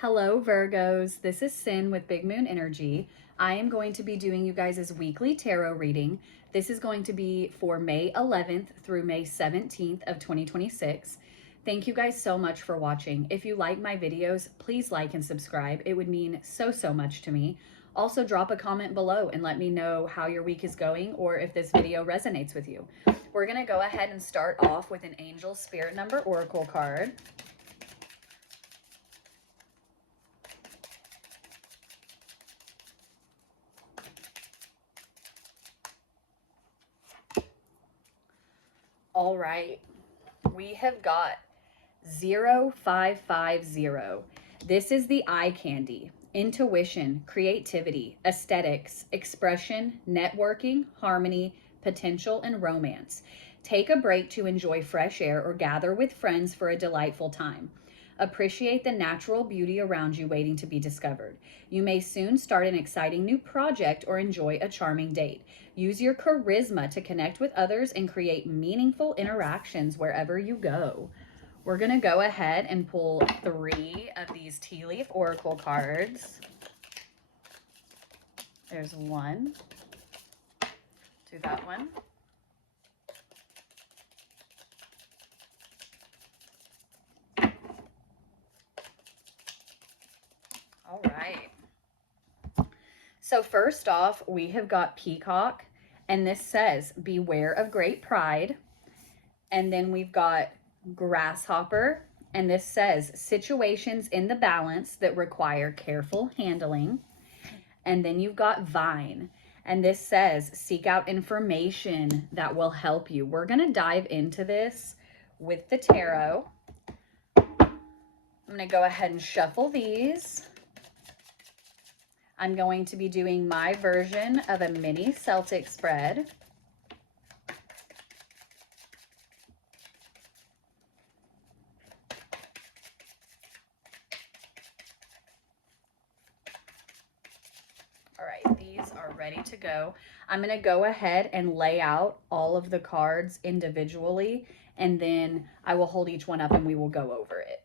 Hello, Virgos. This is Sin with Big Moon Energy. I am going to be doing you guys' weekly tarot reading. This is going to be for May 11th through May 17th of 2026. Thank you guys so much for watching. If you like my videos, please like and subscribe. It would mean so much to me. Also, drop a comment below and let me know how your week is going or if this video resonates with you. We're going to go ahead and start off with an Angel Spirit Number Oracle card. All right, we have got 0550. This is the eye candy, intuition, creativity, aesthetics, expression, networking, harmony, potential, and romance. Take a break to enjoy fresh air or gather with friends for a delightful time. Appreciate the natural beauty around you waiting to be discovered. You may soon start an exciting new project or enjoy a charming date. Use your charisma to connect with others and create meaningful interactions wherever you go. We're going to go ahead and pull 3 of these tea leaf oracle cards. There's one. Do that one. All right. So first off, we have got Peacock, and this says, beware of great pride. And then we've got Grasshopper, and this says, situations in the balance that require careful handling. And then you've got Vine, and this says, seek out information that will help you. We're going to dive into this with the tarot. I'm going to go ahead and shuffle these. I'm going to be doing my version of a mini Celtic spread. All right, these are ready to go. I'm going to go ahead and lay out all of the cards individually, and then I will hold each one up and we will go over it.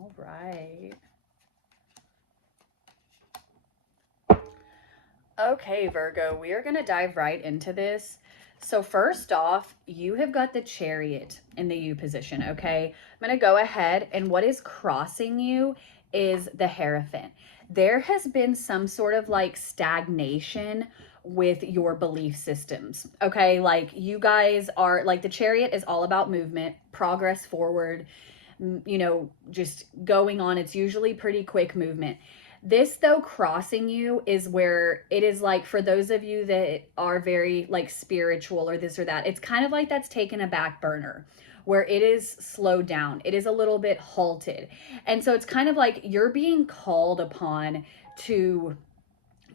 All right. Okay, Virgo, we are going to dive right into this. So first off, you have got the Chariot in the U position, okay? I'm going to go ahead, and what is crossing you is the Hierophant. There has been some sort of like stagnation with your belief systems, okay? Like you guys are, like the Chariot is all about movement, progress forward, you know, just going on. It's usually pretty quick movement. This, though, crossing you is where it is like, for those of you that are very like spiritual or this or that, it's kind of like that's taken a back burner, where it is slowed down. It is a little bit halted. And so it's kind of like you're being called upon to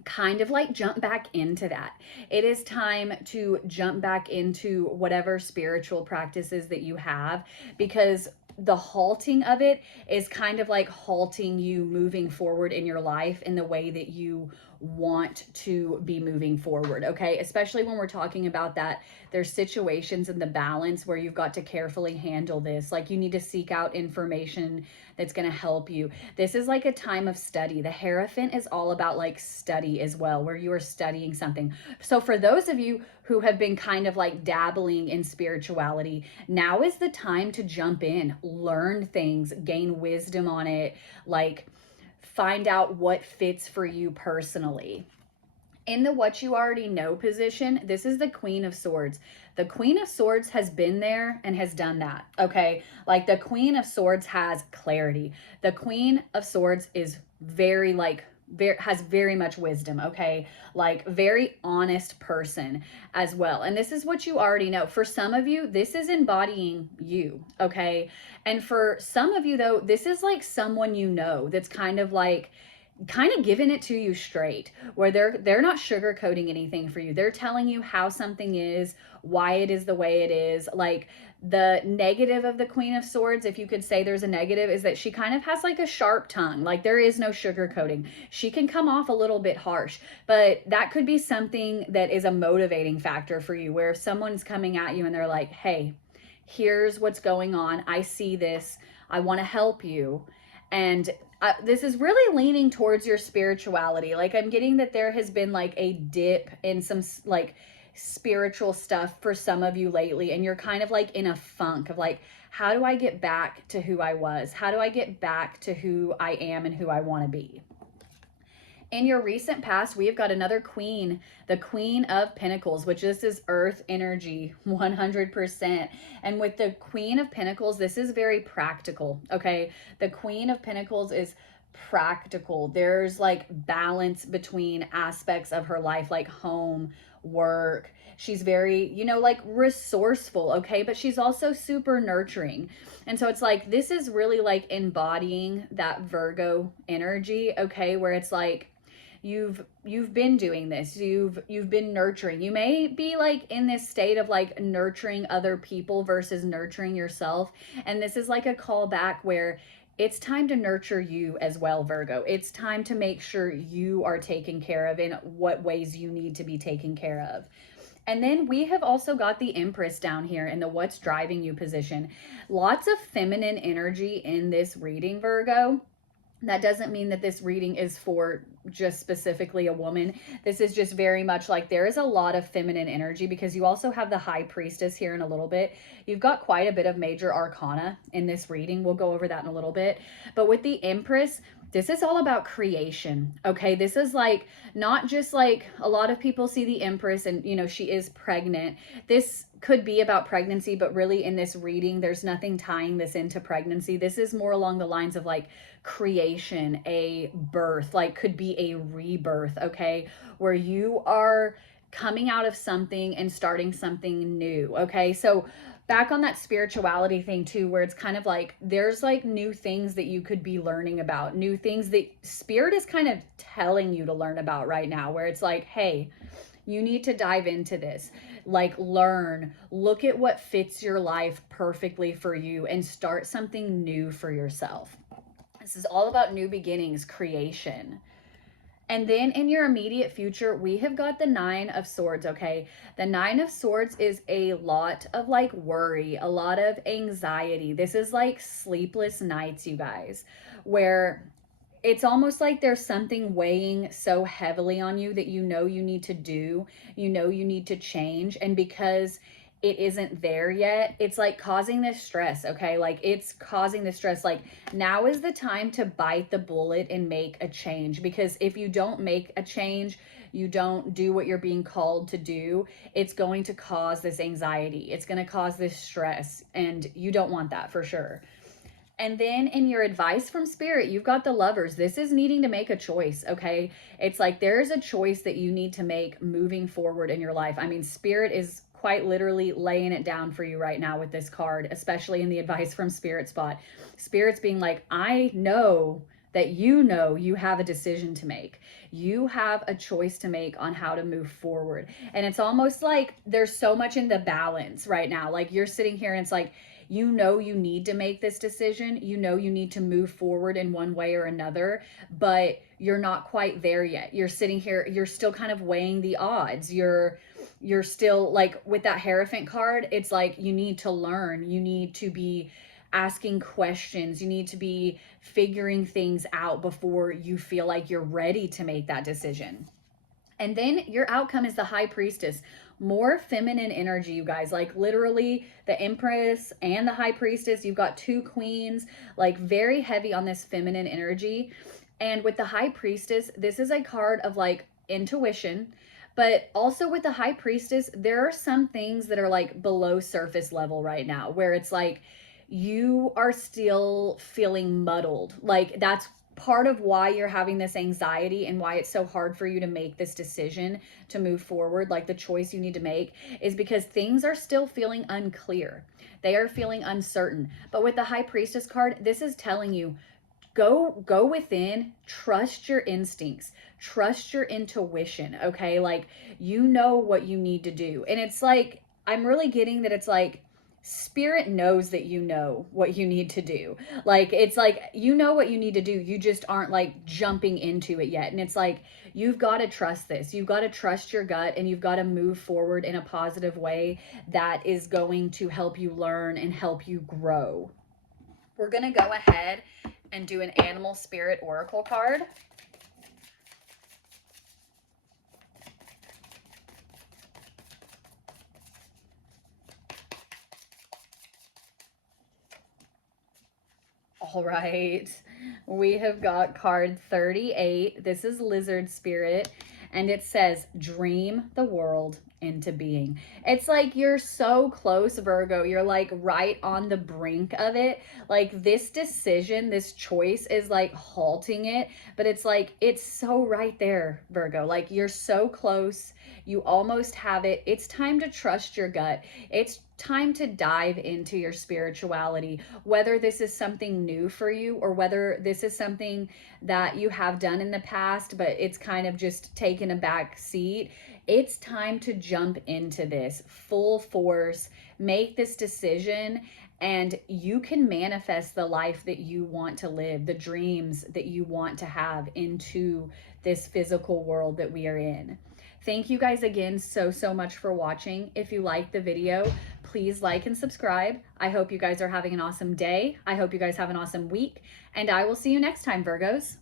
kind of like jump back into that. It is time to jump back into whatever spiritual practices that you have, because the halting of it is kind of like halting you moving forward in your life in the way that you want to be moving forward, okay? Especially when we're talking about that, there's situations in the balance where you've got to carefully handle this. Like you need to seek out information that's going to help you. This is like a time of study. The Hierophant is all about like study as well, where you are studying something. So for those of you who have been kind of like dabbling in spirituality, now is the time to jump in, learn things, gain wisdom on it, like find out what fits for you personally. In the what you already know position, this is the Queen of Swords. The Queen of Swords has been there and has done that, okay? Like the Queen of Swords has clarity. The Queen of Swords is very like, has very much wisdom, okay? Like very honest person as well. And this is what you already know. For some of you, this is embodying you, okay? And for some of you though, this is like someone you know that's kind of like kind of giving it to you straight, where they're not sugarcoating anything for you. They're telling you how something is, why it is the way it is. Like, the negative of the Queen of Swords, if you could say there's a negative, is that she kind of has like a sharp tongue. Like, there is no sugarcoating. She can come off a little bit harsh, but that could be something that is a motivating factor for you, where if someone's coming at you and they're like, hey, here's what's going on, I see this, I want to help you. And this is really leaning towards your spirituality. Like, I'm getting that there has been like a dip in some like spiritual stuff for some of you lately, and you're kind of like in a funk of like, how do I get back to who I was? How do I get back to who I am and who I want to be? In your recent past, we have got another queen, the Queen of Pentacles, which this is earth energy 100%. And with the Queen of Pentacles, this is very practical, okay? The Queen of Pentacles is practical. There's like balance between aspects of her life, like home, work. She's very, you know, like resourceful, okay? But she's also super nurturing. And so it's like, this is really like embodying that Virgo energy, okay? Where it's like, you've been doing this, you've been nurturing. You may be like in this state of like nurturing other people versus nurturing yourself, and this is like a call back where it's time to nurture you as well, Virgo. It's time to make sure you are taken care of in what ways you need to be taken care of. And then we have also got the Empress down here in the what's driving you position. Lots of feminine energy in this reading, Virgo. That doesn't mean that this reading is for just specifically a woman. This is just very much like there is a lot of feminine energy, because you also have the High Priestess here in a little bit. You've got quite a bit of major arcana in this reading. We'll go over that in a little bit. But with the Empress, this is all about creation, okay? This is like not just like a lot of people see the Empress and, you know, she is pregnant. This could be about pregnancy, but really in this reading, there's nothing tying this into pregnancy. This is more along the lines of like creation, a birth, like could be a rebirth, okay? Where you are coming out of something and starting something new, okay? So back on that spirituality thing too, where it's kind of like there's like new things that you could be learning about, new things that spirit is kind of telling you to learn about right now, where it's like, hey, you need to dive into this, like learn, look at what fits your life perfectly for you and start something new for yourself. This is all about new beginnings, creation. And then in your immediate future, we have got the Nine of Swords, okay? The Nine of Swords is a lot of like worry, a lot of anxiety. This is like sleepless nights, you guys, where it's almost like there's something weighing so heavily on you that you know you need to do, you know you need to change. And because it isn't there yet, it's like causing this stress, okay? Like it's causing this stress. Like now is the time to bite the bullet and make a change, because if you don't make a change, you don't do what you're being called to do, it's going to cause this anxiety. It's going to cause this stress, and you don't want that for sure. And then in your advice from spirit, you've got the Lovers. This is needing to make a choice, okay? It's like there's a choice that you need to make moving forward in your life. I mean, spirit is quite literally laying it down for you right now with this card, especially in the advice from spirit spot. Spirit's being like, I know that you have a decision to make. You have a choice to make on how to move forward. And it's almost like there's so much in the balance right now. Like you're sitting here and it's like, you know you need to make this decision, you know you need to move forward in one way or another, but you're not quite there yet. You're sitting here, you're still kind of weighing the odds. You're still like with that Hierophant card, it's like you need to learn, you need to be asking questions, you need to be figuring things out before you feel like you're ready to make that decision. And then your outcome is the High Priestess. More feminine energy, you guys. Like literally the Empress and the High Priestess. You've got two queens, like very heavy on this feminine energy. And with the High Priestess, this is a card of like intuition. But also with the High Priestess, there are some things that are like below surface level right now, where it's like you are still feeling muddled. Like that's part of why you're having this anxiety and why it's so hard for you to make this decision to move forward. Like the choice you need to make is because things are still feeling unclear. They are feeling uncertain. But with the High Priestess card, this is telling you, Go within, trust your instincts, trust your intuition, okay? Like, you know what you need to do. And it's like, I'm really getting that it's like spirit knows that you know what you need to do. Like, it's like you know what you need to do. You just aren't like jumping into it yet. And it's like you've got to trust this. You've got to trust your gut, and you've got to move forward in a positive way that is going to help you learn and help you grow. We're going to go ahead and do an animal spirit oracle card. All right, we have got card 38. This is lizard spirit, and it says dream the world into being. It's like you're so close, Virgo. You're like right on the brink of it. Like, this decision, this choice is like halting it, but it's like it's so right there, Virgo. Like, you're so close. You almost have it. It's time to trust your gut. It's time to dive into your spirituality, whether this is something new for you or whether this is something that you have done in the past, but it's kind of just taken a back seat. It's time to jump into this full force, make this decision, and you can manifest the life that you want to live, the dreams that you want to have into this physical world that we are in. Thank you guys again so much for watching. If you liked the video, please like and subscribe. I hope you guys are having an awesome day. I hope you guys have an awesome week, and I will see you next time, Virgos.